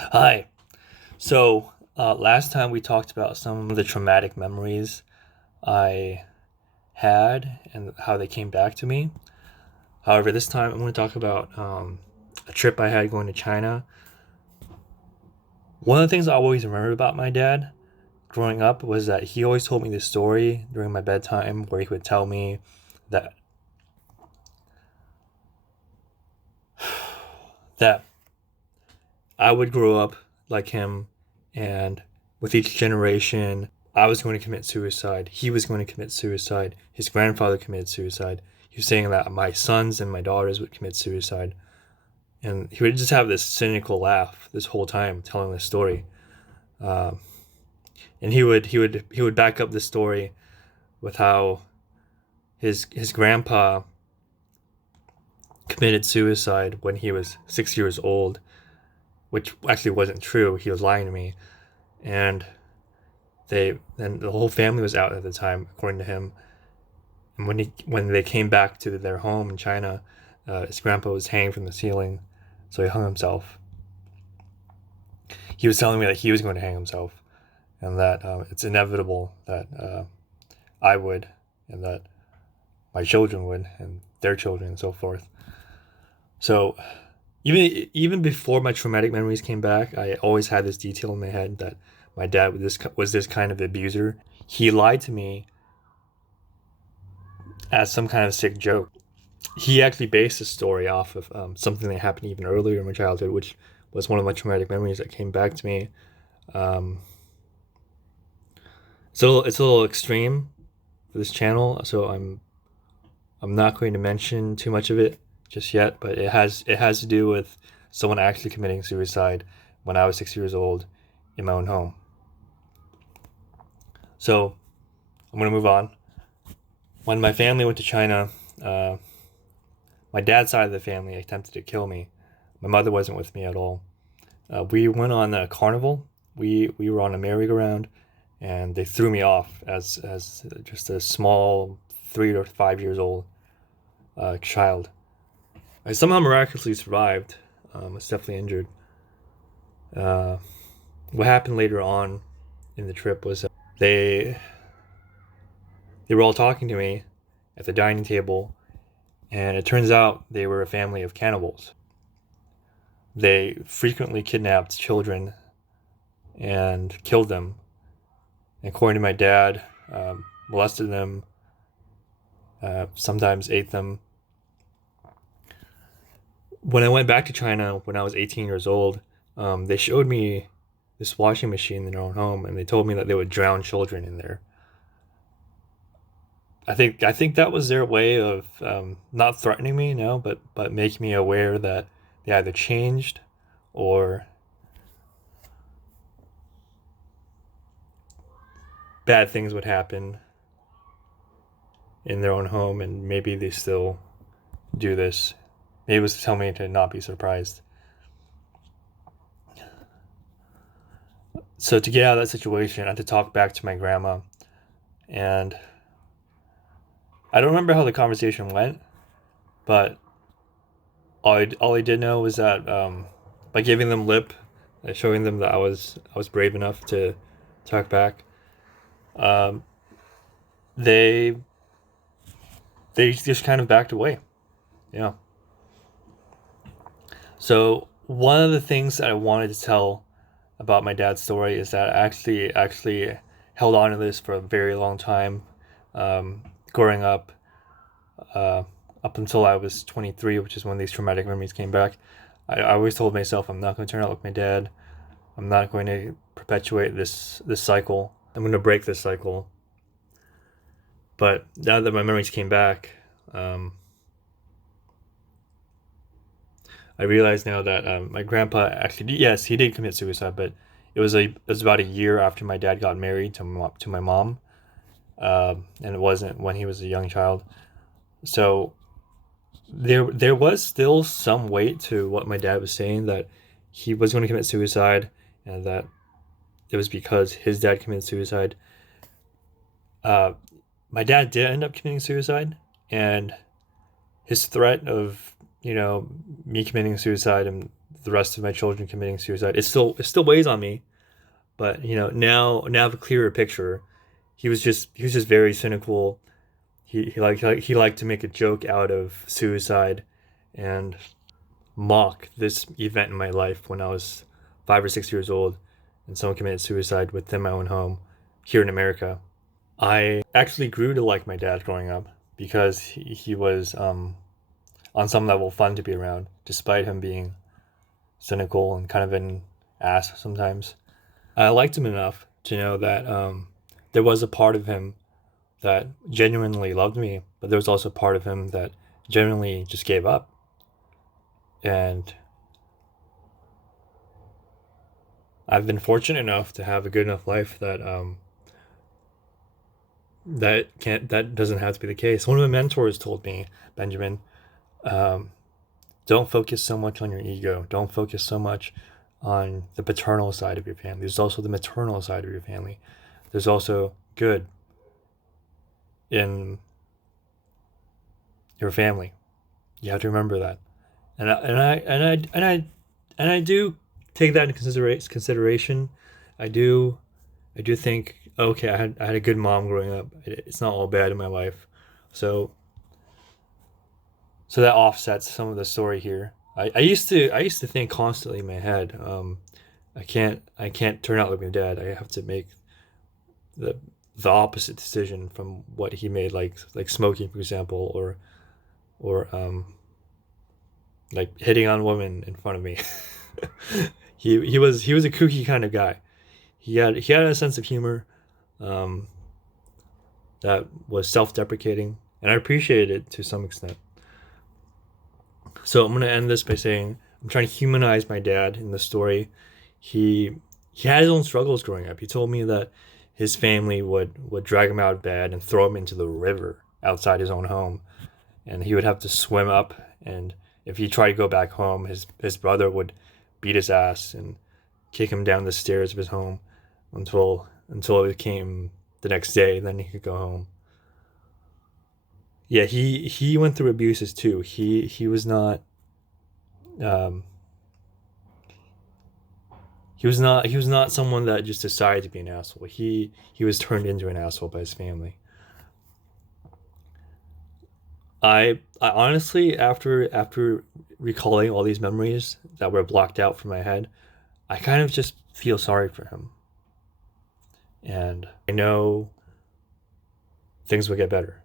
Hi. Last time we talked about some of the traumatic memories I had and how they came back to me. However, this time I'm going to talk about a trip I had going to China. One of the things I always remembered about my dad growing up was that he always told me this story during my bedtime where he would tell me that that I would grow up like him, and with each generation, I was going to commit suicide. He was going to commit suicide. His grandfather committed suicide. He was saying that my sons and my daughters would commit suicide. And he would just have this cynical laugh this whole time telling this story. Um, and he would back up the story with how his grandpa committed suicide when he was 6 years old, which actually wasn't true. He was lying to me. And the whole family was out at the time, according to him. And when they came back to their home in China, his grandpa was hanging from the ceiling, so he hung himself. He was telling me that he was going to hang himself, and that it's inevitable that I would, and that my children would, and their children, and so forth. So even before my traumatic memories came back, I always had this detail in my head that my dad was this kind of abuser. He lied to me as some kind of sick joke. He actually based his story off of something that happened even earlier in my childhood, which was one of my traumatic memories that came back to me. Um, it's a little extreme for this channel, so I'm not going to mention too much of it just yet. But it has to do with someone actually committing suicide when I was 6 years old in my own home. So I'm gonna move on. When my family went to China, uh, my dad's side of the family attempted to kill me. My mother wasn't with me at all. We went on a carnival. We were on a merry-go-round, and they threw me off as just a small 3 to 5 years old child. I somehow miraculously survived. I was definitely injured. Uh, what happened later on in the trip was they they were all talking to me at the dining table, and it turns out they were a family of cannibals. They frequently kidnapped children and killed them. And according to my dad, molested them, sometimes ate them. When I went back to China when I was 18 years old, they showed me this washing machine in their own home, and they told me that they would drown children in there. I think that was their way of not threatening me, no, but making me aware that they either changed or bad things would happen in their own home, and maybe they still do this. Maybe it was to tell me to not be surprised. So to get out of that situation, I had to talk back to my grandma, and I don't remember how the conversation went, but all I did know was that by giving them lip, showing them that I was brave enough to talk back, um, they they just kind of backed away. Yeah. So one of the things that I wanted to tell about my dad's story is that I actually held on to this for a very long time, um, growing up, uh, up until I was 23, which is when these traumatic memories came back. I always told myself I'm not going to turn out like my dad. I'm not going to perpetuate this cycle. I'm going to break this cycle. But now that my memories came back, um, I realize now that my grandpa actually, yes, he did commit suicide, but it was about a year after my dad got married to my mom, and it wasn't when he was a young child. So there was still some weight to what my dad was saying, that he was going to commit suicide, and that it was because his dad committed suicide. Uh, my dad did end up committing suicide, and his threat of me committing suicide and the rest of my children committing suicide. It still weighs on me, but now I have a clearer picture. He was just very cynical. He liked to make a joke out of suicide and mock this event in my life when I was 5 or 6 years old and someone committed suicide within my own home here in America. I actually grew to like my dad growing up because he was, on some level, fun to be around, despite him being cynical and kind of an ass sometimes. I liked him enough to know that there was a part of him that genuinely loved me, but there was also a part of him that genuinely just gave up. And I've been fortunate enough to have a good enough life that that doesn't have to be the case. One of my mentors told me, Benjamin, um, don't focus so much on your ego. Don't focus so much on the paternal side of your family. There's also the maternal side of your family. There's also good in your family. You have to remember that. And I do take that into consideration. I do I do think, okay, I had a good mom growing up. It's not all bad in my life. So so that offsets some of the story here. I used to think constantly in my head, I can't turn out like my dad. I have to make the the opposite decision from what he made, like smoking, for example, or like hitting on women in front of me. He was a kooky kind of guy. He had a sense of humor, um, that was self-deprecating, and I appreciated it to some extent. So I'm gonna end this by saying I'm trying to humanize my dad in the story. He he had his own struggles growing up. He told me that his family would drag him out of bed and throw him into the river outside his own home, and he would have to swim up. And if he tried to go back home, his brother would beat his ass and kick him down the stairs of his home until it came the next day. Then he could go home. Yeah, he went through abuses too. Um, he was not someone that just decided to be an asshole. He was turned into an asshole by his family. I honestly, after recalling all these memories that were blocked out from my head, I kind of just feel sorry for him, and I know things will get better.